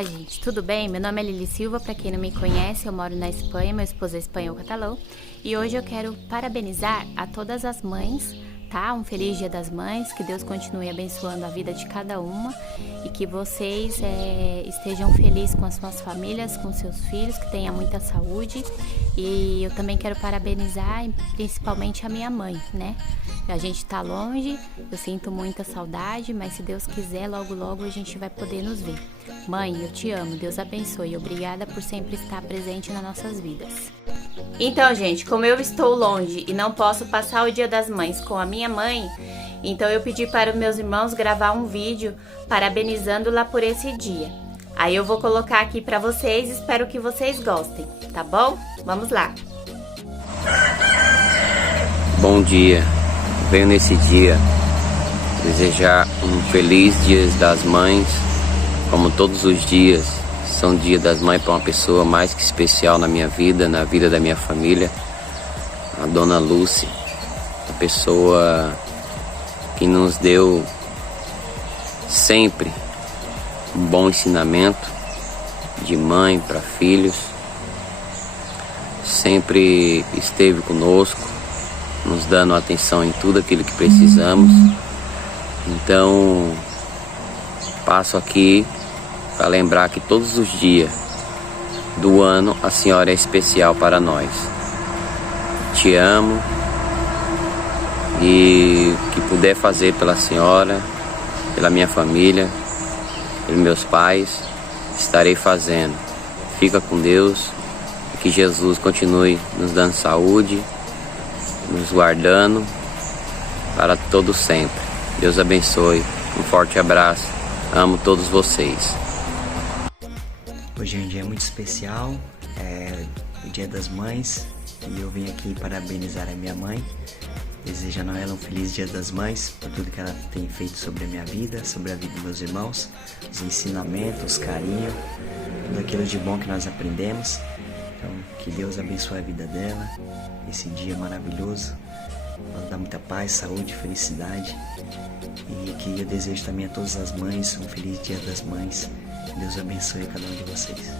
Olá, gente, tudo bem? Meu nome é Lili Silva, para quem não me conhece, eu moro na Espanha, meu esposo é espanhol catalão e hoje eu quero parabenizar a todas as mães, tá? Um feliz Dia das Mães, que Deus continue abençoando a vida de cada uma e que vocês estejam felizes com as suas famílias, com seus filhos, que tenham muita saúde. E eu também quero parabenizar principalmente a minha mãe, né? A gente tá longe, eu sinto muita saudade, mas se Deus quiser, logo logo a gente vai poder nos ver. Mãe, eu te amo, Deus abençoe, obrigada por sempre estar presente nas nossas vidas. Então, gente, como eu estou longe e não posso passar o Dia das Mães com a minha mãe, então eu pedi para os meus irmãos gravar um vídeo parabenizando-la por esse dia. Aí eu vou colocar aqui para vocês, espero que vocês gostem, tá bom? Vamos lá! Bom dia, venho nesse dia desejar um feliz Dia das Mães, como todos os dias são Dia das Mães para uma pessoa mais que especial na minha vida, na vida da minha família, a Dona Lúcia, a pessoa que nos deu sempre um bom ensinamento de mãe para filhos, sempre esteve conosco, nos dando atenção em tudo aquilo que precisamos. Então, passo aqui para lembrar que todos os dias do ano a senhora é especial para nós. Te amo e o que puder fazer pela senhora, pela minha família, pelos meus pais, estarei fazendo. Fica com Deus e que Jesus continue nos dando saúde, nos guardando para todo sempre. Deus abençoe. Um forte abraço. Amo todos vocês. Hoje é um dia muito especial, é o Dia das Mães, e eu vim aqui parabenizar a minha mãe, desejando a ela um feliz Dia das Mães, por tudo que ela tem feito sobre a minha vida, sobre a vida dos meus irmãos, os ensinamentos, carinho, tudo aquilo de bom que nós aprendemos. Então, que Deus abençoe a vida dela, esse dia maravilhoso, nos dá muita paz, saúde, felicidade, e que eu desejo também a todas as mães um feliz Dia das Mães. Deus abençoe cada um de vocês.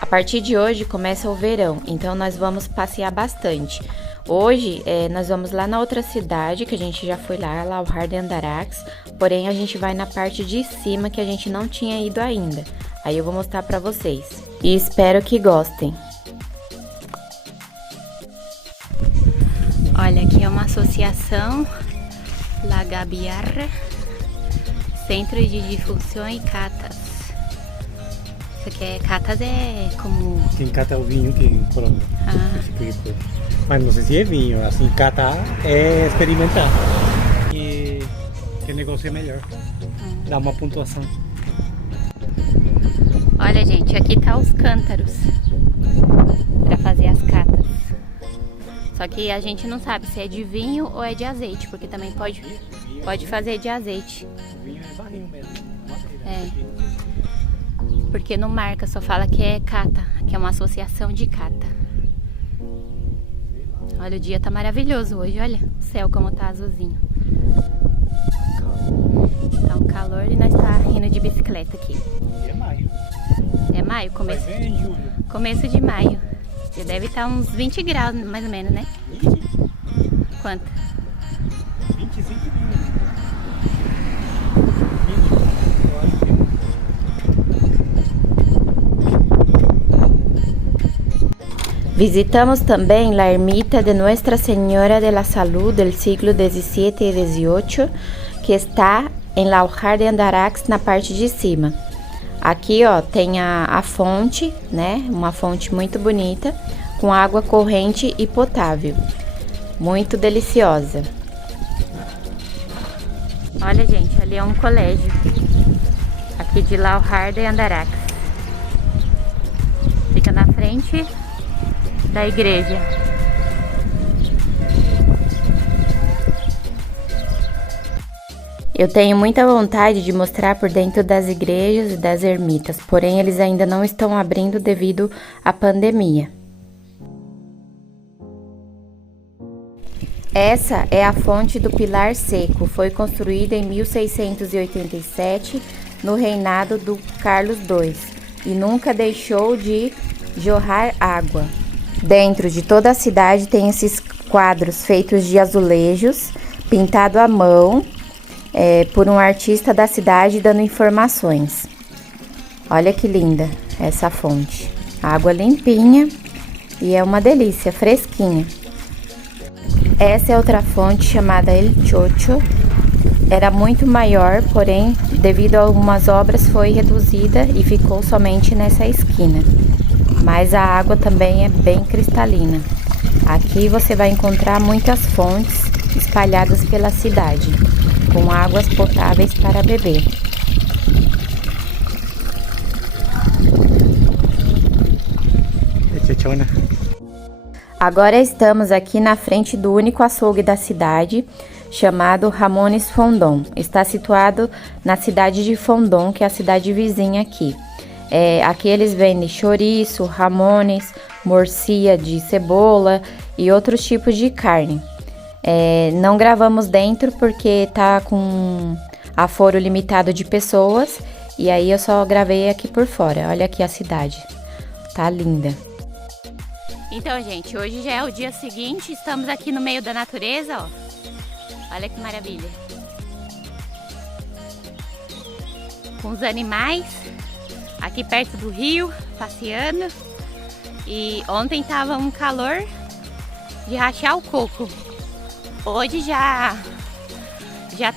A partir de hoje começa o verão, então nós vamos passear bastante. Hoje nós vamos lá na outra cidade, que a gente já foi lá, Lauhar de Andarax, porém a gente vai na parte de cima que a gente não tinha ido ainda. Aí eu vou mostrar pra vocês e espero que gostem. Olha, aqui é uma associação, La Gabiarra, Centro de Difusão e Catas. Isso aqui é catas, é como... Quem cata é o vinho que em Colômbia. Mas não sei se é vinho, assim, catar é experimentar. E que negócio é melhor. Dá uma pontuação. Olha, gente, aqui tá os cântaros para fazer as catas. Só que a gente não sabe se é de vinho ou é de azeite, porque também pode fazer de azeite. O vinho é barrinho mesmo. É. Porque não marca, só fala que é cata, que é uma associação de cata. Olha, o dia tá maravilhoso hoje, olha o céu como tá azulzinho. Tá um calor e nós tá indo de bicicleta aqui. É maio. É maio? Vai ver em julho. Começo de maio. Já deve estar uns 20 graus, mais ou menos, né? 20? Quanto? 25 Visitamos também a ermita de Nuestra Señora de la Salud del siglo XVII e XVIII, que está em Lauhar de Andarax, na parte de cima. Aqui, ó, tem a fonte, né? Uma fonte muito bonita, com água corrente e potável. Muito deliciosa. Olha, gente, ali é um colégio. Aqui de Lauhar de Andarax. Fica na frente da igreja. Eu tenho muita vontade de mostrar por dentro das igrejas e das ermitas, porém eles ainda não estão abrindo devido à pandemia. Essa é a fonte do Pilar Seco, foi construída em 1687 no reinado do Carlos II e nunca deixou de jorrar água. Dentro de toda a cidade tem esses quadros feitos de azulejos, pintado à mão, por um artista da cidade dando informações. Olha que linda essa fonte. Água limpinha e é uma delícia, fresquinha. Essa é outra fonte chamada El Chocho. Era muito maior, porém, devido a algumas obras, foi reduzida e ficou somente nessa esquina. Mas a água também é bem cristalina. Aqui você vai encontrar muitas fontes espalhadas pela cidade, com águas potáveis para beber. Agora estamos aqui na frente do único açougue da cidade, chamado Ramones Fondon. Está situado na cidade de Fondon, que é a cidade vizinha aqui. Aqui eles vendem chouriço, ramones, morcia de cebola e outros tipos de carne. Não gravamos dentro porque tá com aforo limitado de pessoas e aí eu só gravei aqui por fora. Olha aqui a cidade, tá linda. Então, gente, hoje já é o dia seguinte, estamos aqui no meio da natureza, ó. Olha que maravilha. Com os animais, aqui perto do rio, passeando. E ontem tava um calor de rachar o coco. Hoje já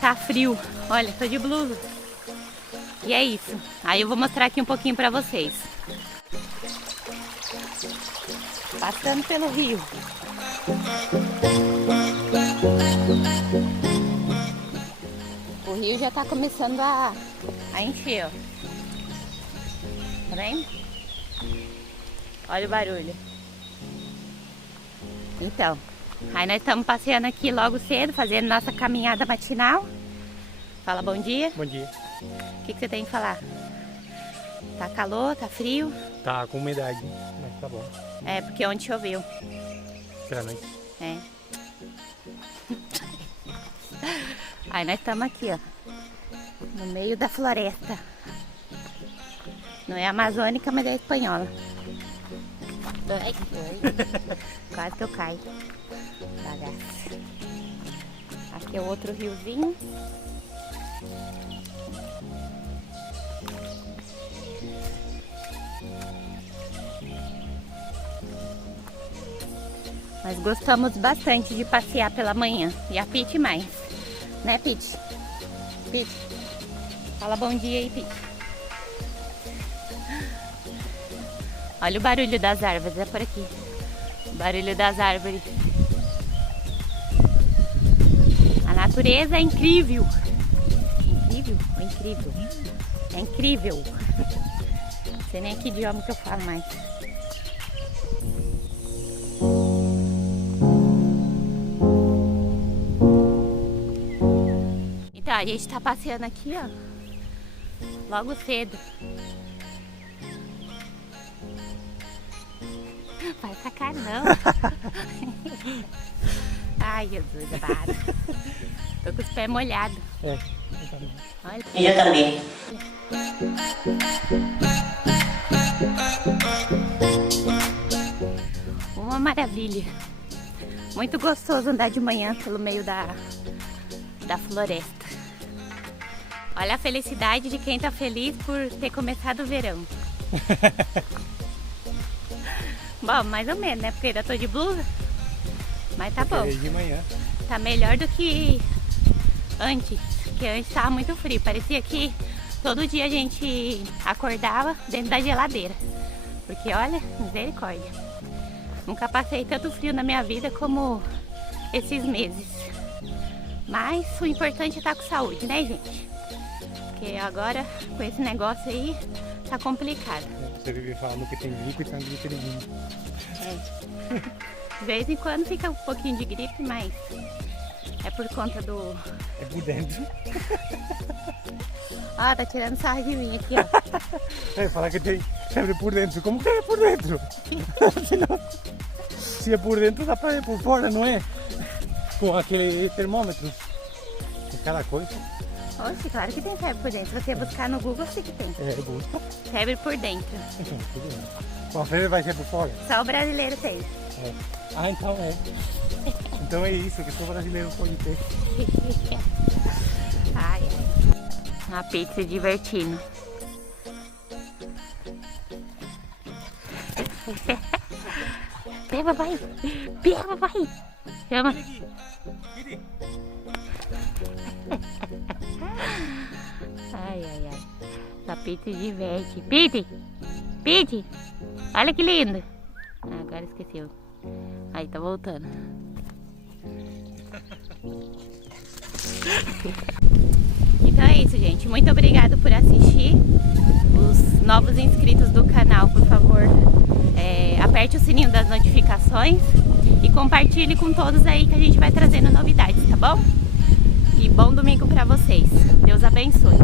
tá frio. Olha, tô de blusa. E é isso. Aí eu vou mostrar aqui um pouquinho pra vocês. Passando pelo rio. O rio já tá começando a encher, ó. Tá vendo? Olha o barulho. Então, aí nós estamos passeando aqui logo cedo, fazendo nossa caminhada matinal. Fala bom dia. Bom dia. O que você tem que falar? Tá calor, tá frio? Tá com umidade, mas tá bom. Porque ontem choveu. Pela noite. Aí nós estamos aqui, ó, no meio da floresta. Não é amazônica, mas é espanhola. Quase que eu caio. Bagaço. Aqui é o outro riozinho. Nós gostamos bastante de passear pela manhã. E a Pete mais. Né, Pete? Pete, fala bom dia aí, Pete. Olha o barulho das árvores, é por aqui. O barulho das árvores. A natureza é incrível. Incrível ou incrível? É incrível. Não sei nem que idioma que eu falo mais. Então, a gente tá passeando aqui, ó, logo cedo. Vai sacar não. Ai, Jesus, amado. Tô com os pés molhados. Eu Olha. E eu também. Uma maravilha. Muito gostoso andar de manhã pelo meio da floresta. Olha a felicidade de quem tá feliz por ter começado o verão. Bom, mais ou menos, né? Porque ainda tô de blusa. Mas tá bom. de manhã. Tá melhor do que antes. Porque antes tava muito frio. Parecia que todo dia a gente acordava dentro da geladeira. Porque olha, misericórdia. Nunca passei tanto frio na minha vida como esses meses. Mas o importante é estar com saúde, né, gente? Porque agora, com esse negócio aí, tá complicado. Você vive falando que tem gripe e tem gripe de vinho. De vez em quando fica um pouquinho de gripe, mas é por conta do... É por dentro. Ah, tá tirando sarro de mim aqui, ó. Fala que tem febre por dentro. Como que é por dentro? Se é por dentro, dá pra ir por fora, não é? Com aquele termômetro. Com cada coisa. Oxe, claro que tem febre por dentro. Se você buscar no Google, sei que tem. É, busca. Febre por dentro. Tudo bem. Com a febre vai ser por fora? Só o brasileiro tem. É. Ah, então é. Então é isso, que só o brasileiro pode ter. Ai, ai. A pizza se divertindo. Pega, papai. Pega, papai. Chama. Ai, ai, ai. Essa Pete se diverte. Pete! Pete! Olha que lindo! Ah, agora esqueceu. Aí, tá voltando. Então é isso, gente. Muito obrigado por assistir. Os novos inscritos do canal, por favor, aperte o sininho das notificações e compartilhe com todos aí que a gente vai trazendo novidades, tá bom? E bom domingo pra vocês. Deus abençoe.